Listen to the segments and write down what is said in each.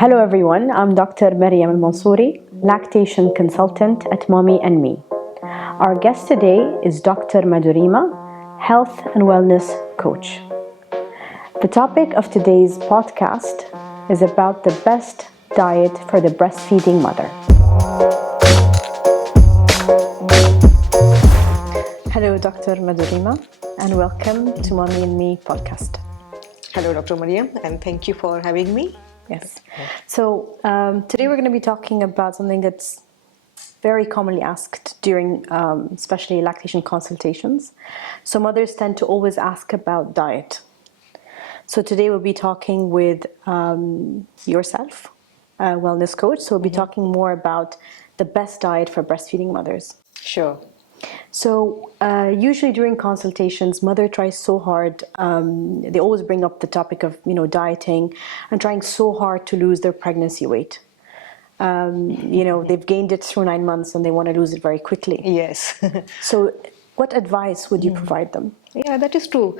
Hello everyone, I'm Dr. Maryam Al-Mansouri, lactation consultant at mommy&me. Our guest today is Dr. Madhurima, health and wellness coach. The topic of today's podcast is about the best diet for the breastfeeding mother. Hello Dr. Madhurima and welcome to mommy&me podcast. Hello, Dr. Mariam, and thank you for having me. Yes. So today we're going to be talking about something that's very commonly asked during especially lactation consultations. So mothers tend to always ask about diet. So today we'll be talking with yourself, a wellness coach. So we'll be talking more about the best diet for breastfeeding mothers. Sure. So usually during consultations, mother tries so hard. They always bring up the topic of dieting and trying so hard to lose their pregnancy weight. They've gained it through 9 months and they want to lose it very quickly. Yes. So, what advice would you provide them? Yeah, that is true.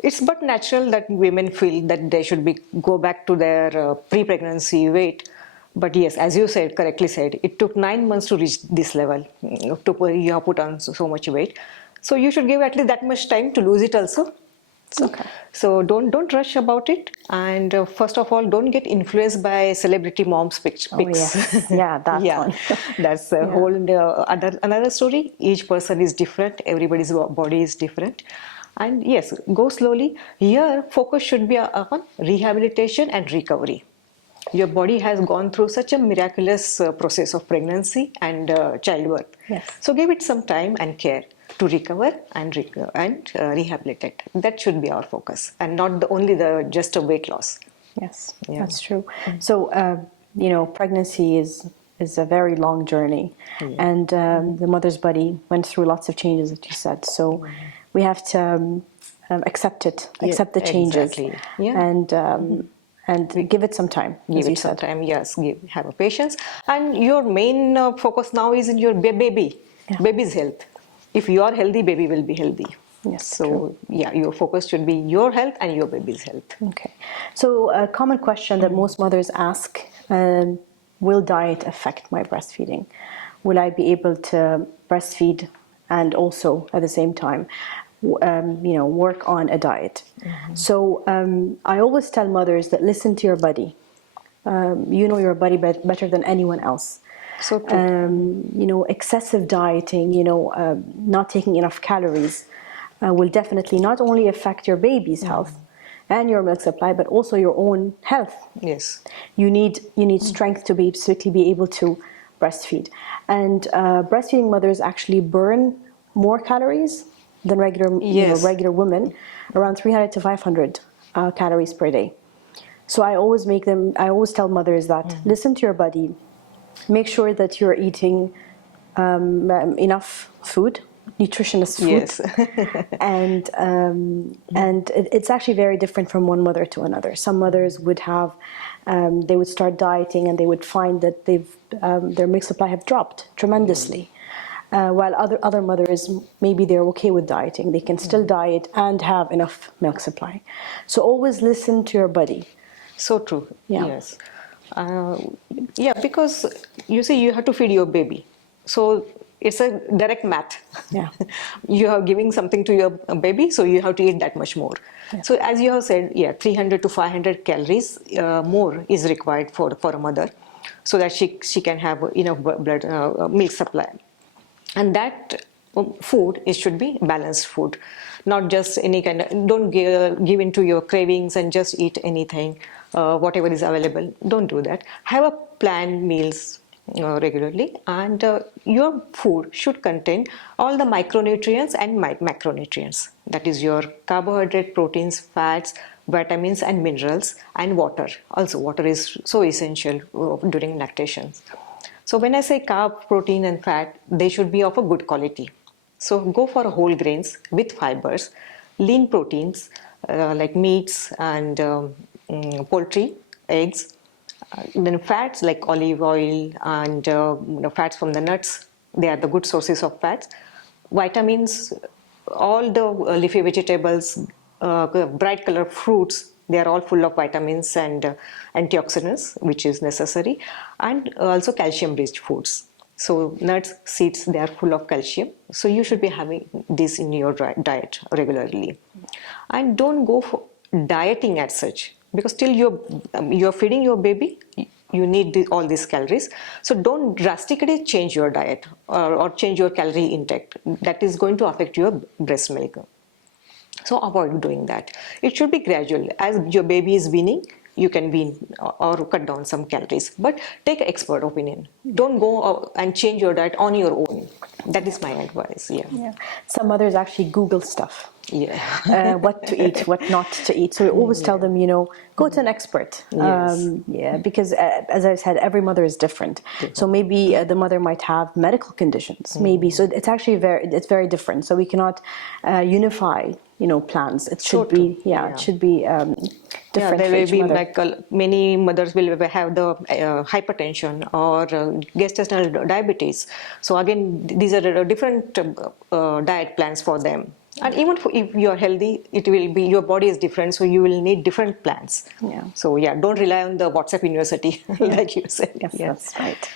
It's but natural that women feel that they should go back to their pre-pregnancy weight. But yes, as you said, correctly said, it took 9 months to reach this level. You have put on so much weight. So you should give at least that much time to lose it also. So don't rush about it, and first of all, don't get influenced by celebrity moms' pics. Oh, yes. Yeah, that's one. That's a whole another story. Each person is different. Everybody's body is different, and yes, go slowly. Here, focus should be on rehabilitation and recovery. Your body has gone through such a miraculous process of pregnancy and childbirth. Yes. So give it some time and care to recover and rehabilitate. That should be our focus, and not only just a weight loss. Yes, that's true. So, pregnancy is a very long journey, and the mother's body went through lots of changes, that you said. So, we have to accept it, accept the changes, and give it some time. Give it some time. Yes, have a patience, and your main focus now is in your baby's health. If you are healthy, baby will be healthy. Yes. So, true. Your focus should be your health and your baby's health. Okay. So, a common question that most mothers ask, will diet affect my breastfeeding? Will I be able to breastfeed and also at the same time, work on a diet? So, I always tell mothers that listen to your body. You know your body better than anyone else. So true. Excessive dieting, not taking enough calories will definitely not only affect your baby's health and your milk supply, but also your own health. Yes. You need strength to be able to breastfeed. And breastfeeding mothers actually burn more calories than regular women, around 300 to 500 calories per day. So I always tell mothers that listen to your body. Make sure that you're eating enough food, nutritious food, Yes. and it's actually very different from one mother to another. Some mothers would they would start dieting and they would find that their milk supply have dropped tremendously, while other mothers, maybe they're okay with dieting. They can still diet and have enough milk supply. So always listen to your body. So true. Yeah. Yes. Because you see, you have to feed your baby. So it's a direct math. Yeah. You are giving something to your baby, so you have to eat that much more. Yeah. So as you have said, 300 to 500 calories more is required for a mother, so that she can have enough blood milk supply. And that food should be balanced food, not just any kind of. Don't give into your cravings and just eat anything, whatever is available. Don't do that. Have a planned meals regularly, and your food should contain all the micronutrients and macronutrients. That is your carbohydrate, proteins, fats, vitamins, and minerals, and water. Also, water is so essential during lactation. So when I say carb, protein and fat, they should be of a good quality. So go for whole grains with fibers, lean proteins like meats and poultry, eggs, then fats like olive oil and fats from the nuts. They are the good sources of fats. Vitamins, all the leafy vegetables, bright color fruits, They are all full of vitamins and antioxidants, which is necessary, and also calcium-rich foods. So nuts, seeds, they are full of calcium. So you should be having this in your diet regularly. And don't go for dieting as such, because till you're feeding your baby, you need all these calories. So don't drastically change your diet or change your calorie intake. That is going to affect your breast milk. So avoid doing that. It should be gradual. As your baby is weaning, you can wean or cut down some calories. But take expert opinion. Don't go and change your diet on your own. That is my advice. Yeah. Some mothers actually Google stuff. Yeah. What to eat, what not to eat. So we always tell them, go to an expert. Yes. Because as I said, every mother is different. So maybe the mother might have medical conditions. Maybe so. It's actually very different. So we cannot unify, plans. It should be it should be different. There for will each be mother. many mothers will have the hypertension or gestational diabetes. So again, these are different diet plans for them. And even if you are healthy, it will be, your body is different, so you will need different plans. So don't rely on the WhatsApp university, like you said. Yes, that's right.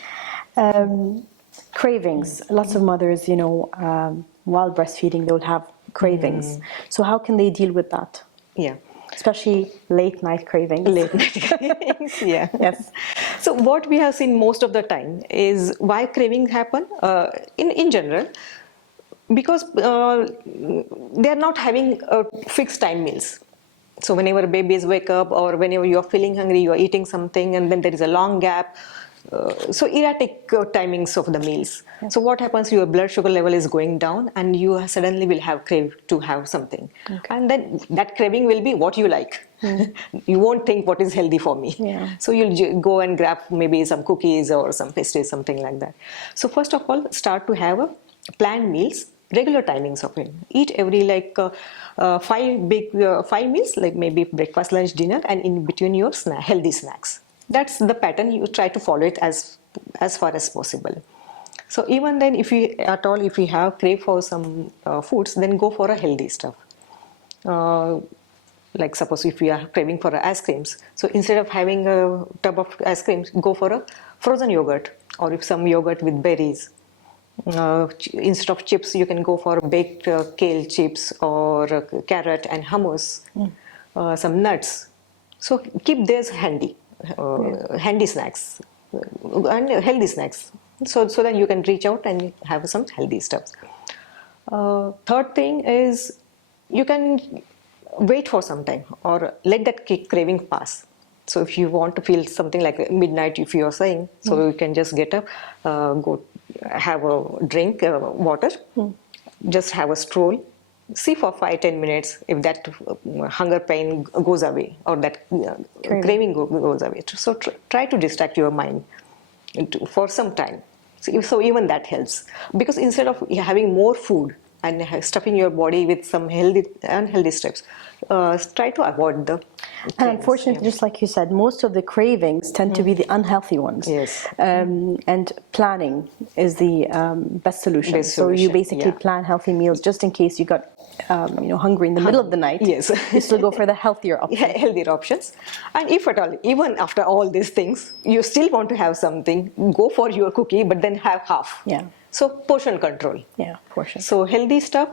Cravings. Lots of mothers, while breastfeeding, they'll have cravings. So how can they deal with that? Yeah. Especially late night cravings. Late night cravings, yeah. Yes. So what we have seen most of the time is why cravings happen in general, because they are not having fixed time meals. So whenever babies wake up or whenever you are feeling hungry, you are eating something and then there is a long gap. So erratic timings of the meals. Yes. So what happens, your blood sugar level is going down and you suddenly will have crave to have something. Okay. And then that craving will be what you like. You won't think what is healthy for me. Yeah. So you'll go and grab maybe some cookies or some pastries, something like that. So first of all, start to have a planned meals, regular timings of it. Eat every 5 meals, like maybe breakfast, lunch, dinner, and in between your healthy snacks. That's the pattern. You try to follow it as far as possible. So even then, if you have crave for some foods, then go for a healthy stuff. Like suppose if you are craving for ice creams, so instead of having a tub of ice creams, go for a frozen yogurt, or if some yogurt with berries. Instead of chips, you can go for baked kale chips or carrot and hummus, some nuts. So keep these handy. Handy snacks and healthy snacks, so that you can reach out and have some healthy stuff. Third thing is you can wait for some time or let that craving pass. So if you want to feel something like midnight, if you are saying, so you can just get up, go have a drink, water, just have a stroll. See for 5-10 minutes if that hunger pain goes away or that craving goes away. So try to distract your mind for some time. So even that helps, because instead of having more food and stuffing your body with some unhealthy steps, try to avoid the cravings. And unfortunately, just like you said, most of the cravings tend to be the unhealthy ones. Yes. And planning is the best solution. So you basically plan healthy meals just in case you got hungry in the middle of the night. Yes. You still go for the healthier options. Yeah, healthier options. And if at all, even after all these things, you still want to have something, go for your cookie, but then have half. Yeah. So portion control. Yeah, portion. So healthy stuff,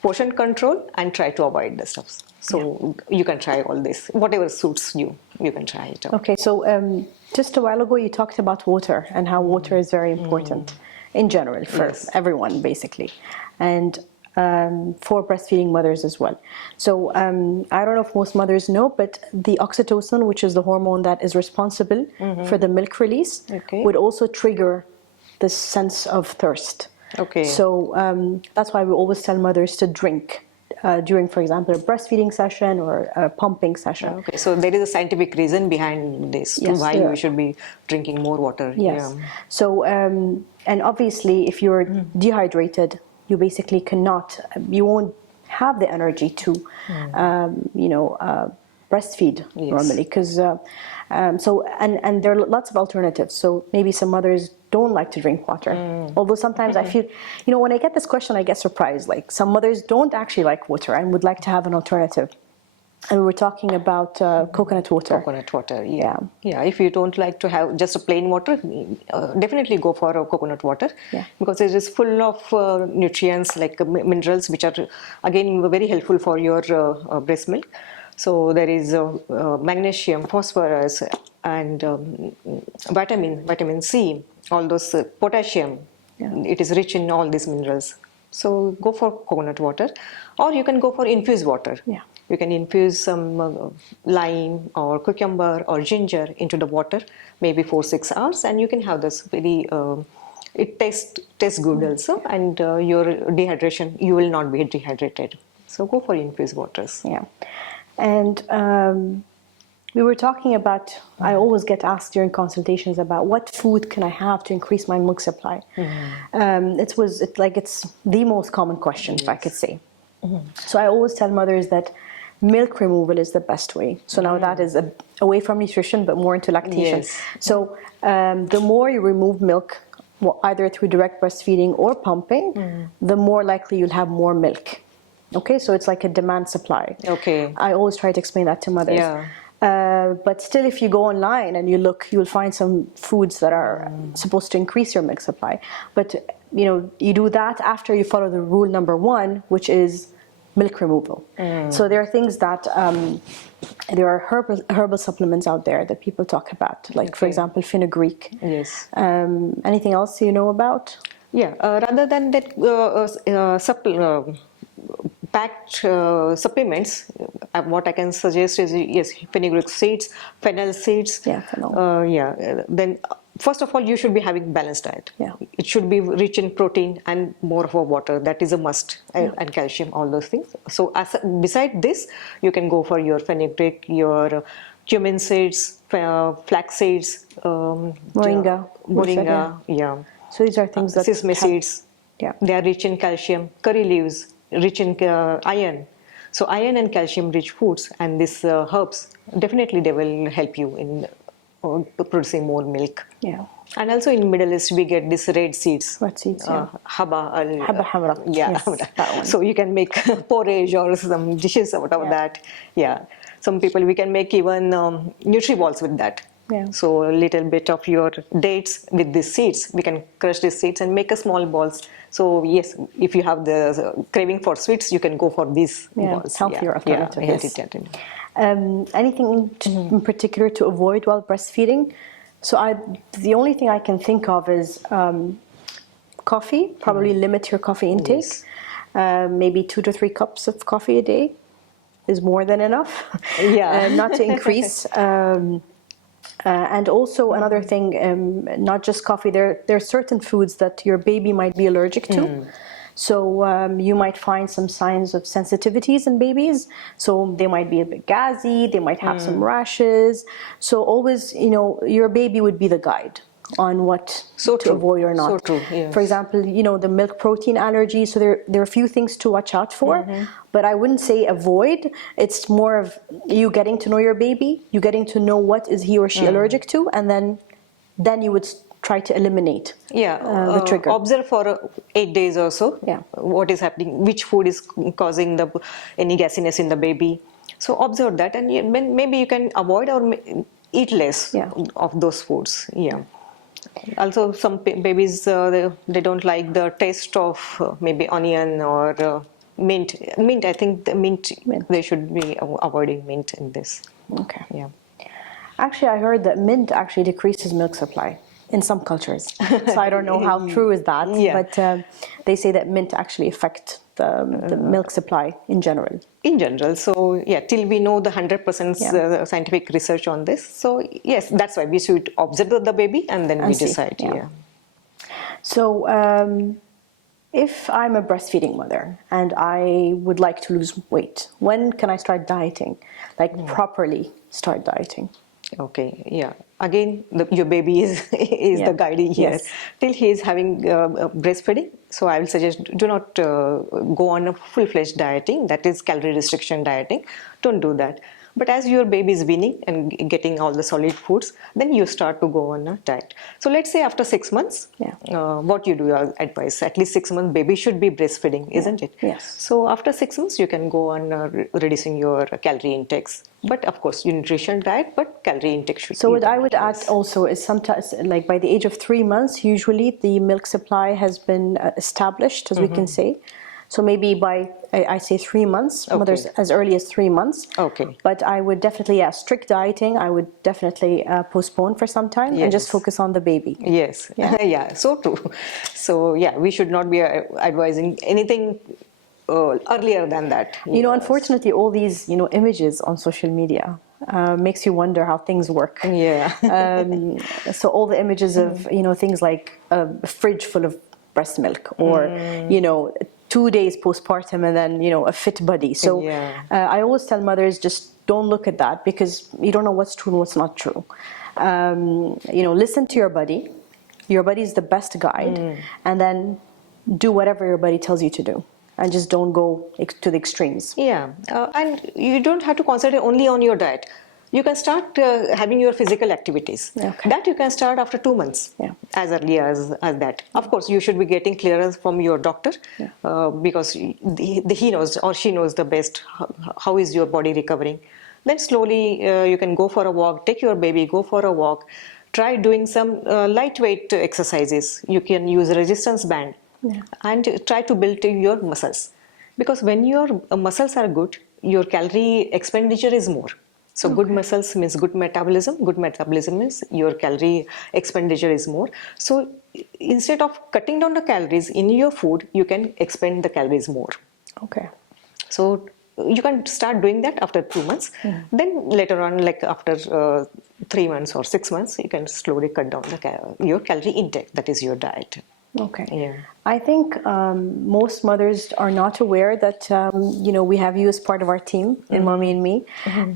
portion control, and try to avoid the stuff. So you can try all this. Whatever suits you, you can try it out. Okay, so just a while ago you talked about water and how water is very important in general for everyone, basically. And for breastfeeding mothers as well. So I don't know if most mothers know, but the oxytocin, which is the hormone that is responsible for the milk release, would also trigger this sense of thirst. Okay. So that's why we always tell mothers to drink during, for example, a breastfeeding session or a pumping session. Okay, so there is a scientific reason behind this, why you should be drinking more water. Yes. Yeah. So, and obviously, if you're dehydrated, you basically you won't have the energy to, breastfeed normally. Because, and there are lots of alternatives. So maybe some mothers don't like to drink water. Although sometimes I feel, when I get this question, I get surprised. Like some mothers don't actually like water and would like to have an alternative. And we were talking about coconut water. Coconut water, yeah. If you don't like to have just a plain water, definitely go for coconut water, because it is full of nutrients like minerals, which are again very helpful for your breast milk. So there is magnesium, phosphorus, and vitamin C, all those potassium. It is rich in all these minerals. So go for coconut water, or you can go for infused water. You can infuse some lime or cucumber or ginger into the water, maybe 4-6 hours, and you can have this very. It tastes good also, and your dehydration, you will not be dehydrated. So go for infused waters. Yeah, and we were talking about. I always get asked during consultations about what food can I have to increase my milk supply. It's the most common question, if I could say. So I always tell mothers that milk removal is the best way. So now that is away from nutrition, but more into lactation. So the more you remove milk, either through direct breastfeeding or pumping, the more likely you'll have more milk. Okay, so it's like a demand supply. Okay. I always try to explain that to mothers. But still, if you go online and you look, you'll find some foods that are supposed to increase your milk supply. But you do that after you follow the rule number 1, which is milk removal. So there are things that there are herbal supplements out there that people talk about, like for example fenugreek. Yes. Anything else you know about? Rather than that packed supplements, what I can suggest is fenugreek seeds, fennel seeds. Fennel. Then first of all, you should be having balanced diet. It should be rich in protein and more of water. That is a must, and calcium, all those things. So beside this, you can go for your fenugreek, your cumin seeds, flax seeds, moringa. So these are things that sesame seeds. They are rich in calcium. Curry leaves, rich in iron. So iron and calcium rich foods, and these herbs, definitely they will help you in producing more milk. And also in Middle East we get these red seeds. Haba hamra. Yes, so you can make porridge or some dishes out of that. Some people, we can make even Nutriballs with that. So a little bit of your dates with these seeds, we can crush these seeds and make a small balls. So yes, if you have the craving for sweets, you can go for these balls. Healthier alternative. Anything in particular to avoid while breastfeeding? So the only thing I can think of is coffee. Probably limit your coffee intake. Maybe 2 to 3 cups of coffee a day is more than enough. Not to increase. And also another thing, not just coffee, there are certain foods that your baby might be allergic to. So you might find some signs of sensitivities in babies. So they might be a bit gassy, they might have some rashes. So always, your baby would be the guide on what to avoid or not. So true, yes. For example, the milk protein allergy. So there are a few things to watch out for. But I wouldn't say avoid. It's more of you getting to know your baby, you getting to know what is he or she allergic to, and then you would try to eliminate the trigger. Observe for 8 days or so. What is happening, which food is causing any gassiness in the baby. So observe that, and maybe you can avoid or eat less of those foods. Also, some babies, they don't like the taste of maybe onion or mint. I think the mint, they should be avoiding mint in this. Actually, I heard that mint actually decreases milk supply in some cultures. So I don't know how true is that, but they say that mint actually affect the milk supply in general. So till we know the 100% scientific research on this. So yes, that's why we should observe the baby and then we decide. So if I'm a breastfeeding mother and I would like to lose weight, when can I start dieting? Like properly start dieting? Again, your baby is the guide here. Till he is having breastfeeding, so I will suggest do not go on a full-fledged dieting, that is calorie restriction dieting. Don't do that. But as your baby is weaning and getting all the solid foods, then you start to go on a diet. So let's say after 6 months, what you do advise, at least 6 months, baby should be breastfeeding, isn't it? Yes. So after 6 months, you can go on reducing your calorie intakes. But of course, your nutrition diet, but calorie intake should be. So what I would add also is sometimes, like by the age of 3 months, usually the milk supply has been established, as we can say. So maybe by, I say 3 months, mothers as early as 3 months. Okay. But I would definitely, strict dieting, I would definitely postpone for some time and just focus on the baby. Yes. Yeah, so true. So yeah, we should not be advising anything earlier than that. You know, unfortunately, all these, images on social media makes you wonder how things work. Yeah. So all the images of, things like a fridge full of breast milk or, 2 days postpartum and then, a fit body. So I always tell mothers, just don't look at that because you don't know what's true and what's not true. Listen to your body. Your body is the best guide. And then do whatever your body tells you to do. And just don't go to the extremes. Yeah, and you don't have to concentrate only on your diet. You can start having your physical activities. Okay. That you can start after 2 months, as early as that. Of course, you should be getting clearance from your doctor because he knows or she knows the best how is your body recovering. Then slowly you can go for a walk, take your baby, go for a walk. Try doing some lightweight exercises. You can use a resistance band. And try to build your muscles, because when your muscles are good, your calorie expenditure is more. So good muscles means good metabolism. Good metabolism means your calorie expenditure is more. So instead of cutting down the calories in your food, you can expend the calories more. Okay. So you can start doing that after 2 months. Then later on, like after 3 months or 6 months, you can slowly cut down your calorie intake. That is your diet. Okay. Yeah. I think most mothers are not aware that we have you as part of our team in Mommy and Me,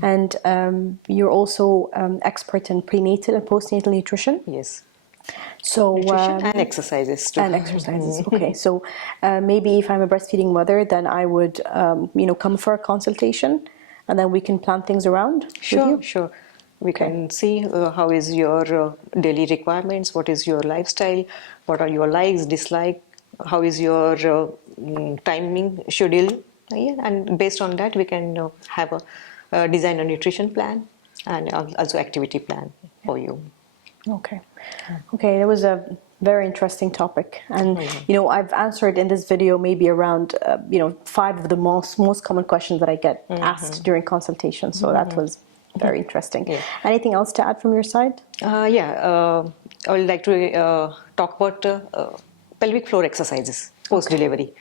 and you're also expert in prenatal and postnatal nutrition. Yes. So nutrition and exercises too. And exercises. Okay. So maybe if I'm a breastfeeding mother, then I would come for a consultation, and then we can plan things around. Sure. We can see how is your daily requirements, what is your lifestyle, what are your likes, dislikes, how is your timing schedule, and based on that we can have a design a nutrition plan and also activity plan for you. Okay, that was a very interesting topic, and I've answered in this video maybe around 5 of the most common questions that I get asked during consultation. So that was very interesting. Anything else to add from your side? I would like to talk about pelvic floor exercises post-delivery.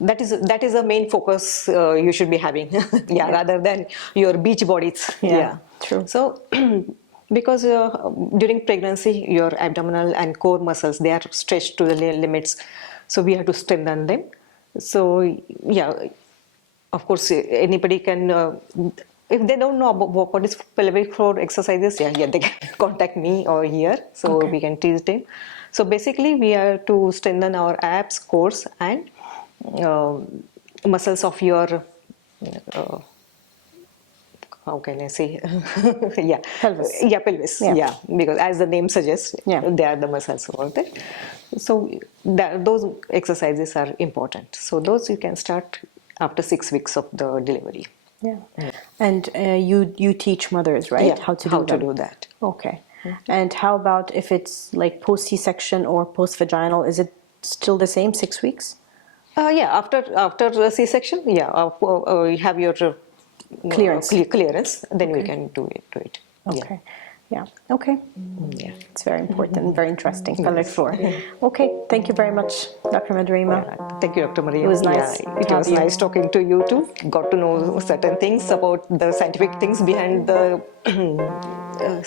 That is a main focus you should be having, rather than your beach bodies. True. So, because during pregnancy, your abdominal and core muscles, they are stretched to the limits, so we have to strengthen them. So, of course, anybody can. If they don't know about what is pelvic floor exercises, they can contact me or here, so we can teach them. So basically, we have to strengthen our abs, cores, and muscles of your. How can I say? Pelvis. Pelvis. Because as the name suggests, they are the muscles over there. So those exercises are important. So those you can start after 6 weeks of the delivery. And you teach mothers, right? How to do that. Okay. And how about if it's like post C-section or post vaginal? Is it still the same 6 weeks? After C-section, you have your clearance. Then we can do it. Okay. Okay. It's very important and very interesting. Pelvic floor. Okay. Thank you very much, Dr. Madhurima. Thank you, Dr. Maria. It was nice. It was nice talking to you too. Got to know certain things about the scientific things behind the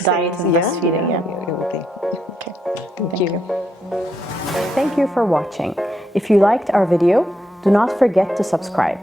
diet and breastfeeding. Everything. Okay. Thank you. Thank you for watching. If you liked our video, do not forget to subscribe.